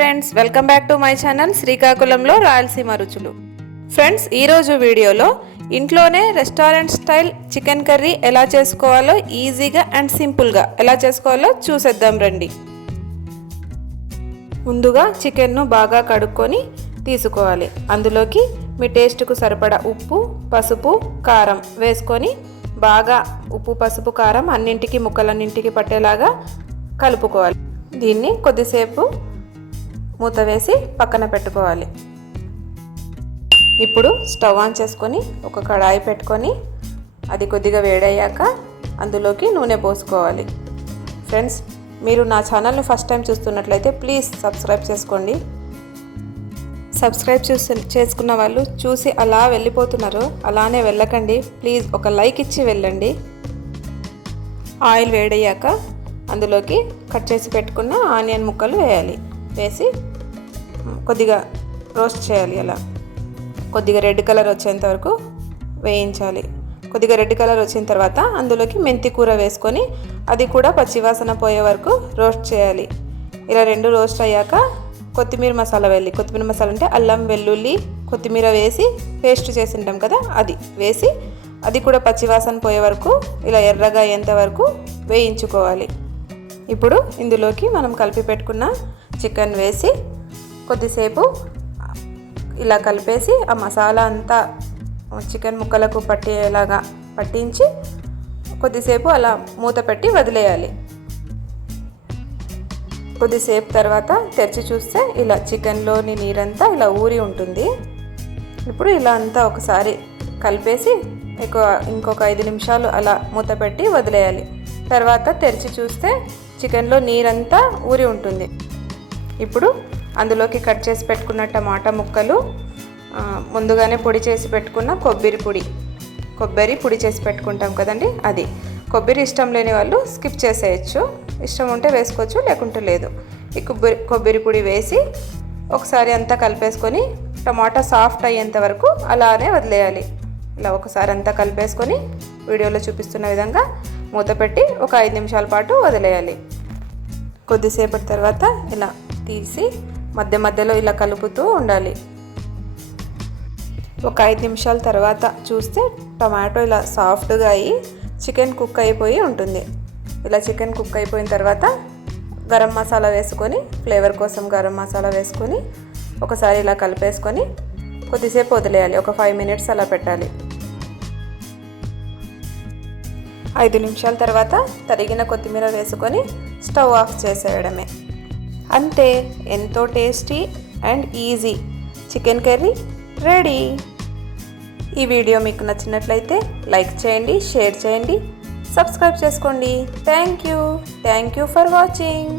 Friends, welcome back to my channel శ్రీకాకుళంలో రాయలసీమ రుచులు. Friends, ఈరోజు వీడియోలో ఇంట్లోనే రెస్టారెంట్ స్టైల్ చికెన్ కర్రీ ఎలా చేసుకోవాలో ఈజీగా అండ్ సింపుల్గా ఎలా చేసుకోవాలో చూసేద్దాం రండి. ముందుగా చికెన్ను బాగా కడుక్కొని తీసుకోవాలి. అందులోకి మీ టేస్ట్కు సరిపడా ఉప్పు, పసుపు, కారం వేసుకొని బాగా ఉప్పు, పసుపు, కారం అన్నింటికి ముక్కలన్నింటికి పట్టేలాగా కలుపుకోవాలి. దీన్ని కొద్దిసేపు మూత వేసి పక్కన పెట్టుకోవాలి. ఇప్పుడు స్టవ్ ఆన్ చేసుకొని ఒక కడాయి పెట్టుకొని అది కొద్దిగా వేడయ్యాక అందులోకి నూనె పోసుకోవాలి. ఫ్రెండ్స్, మీరు నా ఛానల్ను ఫస్ట్ టైం చూస్తున్నట్లయితే ప్లీజ్ సబ్స్క్రైబ్ చేసుకోండి. సబ్స్క్రైబ్ చేసుకున్న వాళ్ళు చూసి అలా వెళ్ళిపోతున్నారు, అలానే వెళ్ళకండి. ప్లీజ్ ఒక లైక్ ఇచ్చి వెళ్ళండి. ఆయిల్ వేడయ్యాక అందులోకి కట్ చేసి పెట్టుకున్న ఆనియన్ ముక్కలు వేయాలి. వేసి కొద్దిగా రోస్ట్ చేయాలి. అలా కొద్దిగా రెడ్ కలర్ వచ్చేంత వరకు వేయించాలి. కొద్దిగా రెడ్ కలర్ వచ్చిన తర్వాత అందులోకి మెంతి కూర వేసుకొని అది కూడా పచ్చివాసన పోయే వరకు రోస్ట్ చేయాలి. ఇలా రెండు రోస్ట్ అయ్యాక కొత్తిమీర మసాలా వేయాలి. కొత్తిమీర మసాలా అంటే అల్లం, వెల్లుల్లి, కొత్తిమీర వేసి పేస్ట్ చేసి ఉంటాం కదా, అది వేసి అది కూడా పచ్చివాసన పోయే వరకు ఇలా ఎర్రగా అయ్యేంత వరకు వేయించుకోవాలి. ఇప్పుడు ఇందులోకి మనం కలిపి పెట్టుకున్న చికెన్ వేసి కొద్దిసేపు ఇలా కలిపేసి ఆ మసాలా అంతా చికెన్ ముక్కలకు పట్టేలాగా పట్టించి కొద్దిసేపు అలా మూత పెట్టి వదిలేయాలి. కొద్దిసేపు తర్వాత తెరిచి చూస్తే ఇలా చికెన్లోని నీరంతా ఇలా ఊరి ఉంటుంది. ఇప్పుడు ఇలా అంతా ఒకసారి కలిపేసి ఇంకొక 5 నిమిషాలు అలా మూత పెట్టి వదిలేయాలి. తర్వాత తెరిచి చూస్తే చికెన్లో నీరంతా ఊరి ఉంటుంది. ఇప్పుడు అందులోకి కట్ చేసి పెట్టుకున్న టమాటా ముక్కలు, ముందుగానే పొడి చేసి పెట్టుకున్న కొబ్బరి పొడి చేసి పెట్టుకుంటాం కదండి, అది. కొబ్బరి ఇష్టం లేని వాళ్ళు స్కిప్ చేసేయచ్చు, ఇష్టం ఉంటే వేసుకోవచ్చు, లేకుంటే లేదు. ఈ కొబ్బరి పొడి వేసి ఒకసారి అంతా కలిపేసుకొని టమాటా సాఫ్ట్ అయ్యేంత వరకు అలానే వదిలేయాలి. ఇలా ఒకసారి అంతా కలిపేసుకొని వీడియోలో చూపిస్తున్న విధంగా మూత పెట్టి ఒక 5 నిమిషాల పాటు వదిలేయాలి. కొద్దిసేపటి తర్వాత ఇలా తీసి మధ్య మధ్యలో ఇలా కలుపుతూ ఉండాలి. ఒక 5 నిమిషాల తర్వాత చూస్తే టమాటో ఇలా సాఫ్ట్గా అయ్యి చికెన్ కుక్ అయిపోయి ఉంటుంది. ఇలా చికెన్ కుక్ అయిపోయిన తర్వాత గరం మసాలా వేసుకొని, ఫ్లేవర్ కోసం గరం మసాలా వేసుకొని ఒకసారి ఇలా కలిపేసుకొని కొద్దిసేపు వదిలేయాలి. ఒక 5 మినిట్స్ అలా పెట్టాలి. 5 నిమిషాల తర్వాత తరిగిన కొత్తిమీర వేసుకొని స్టవ్ ఆఫ్ చేసేయడమే. అంతే, ఎంతో tasty and easy chicken curry ready. ఈ వీడియో మీకు నచ్చినట్లయితే లైక్ చేయండి, షేర్ చేయండి, సబ్స్క్రైబ్ చేసుకోండి. Thank you for watching.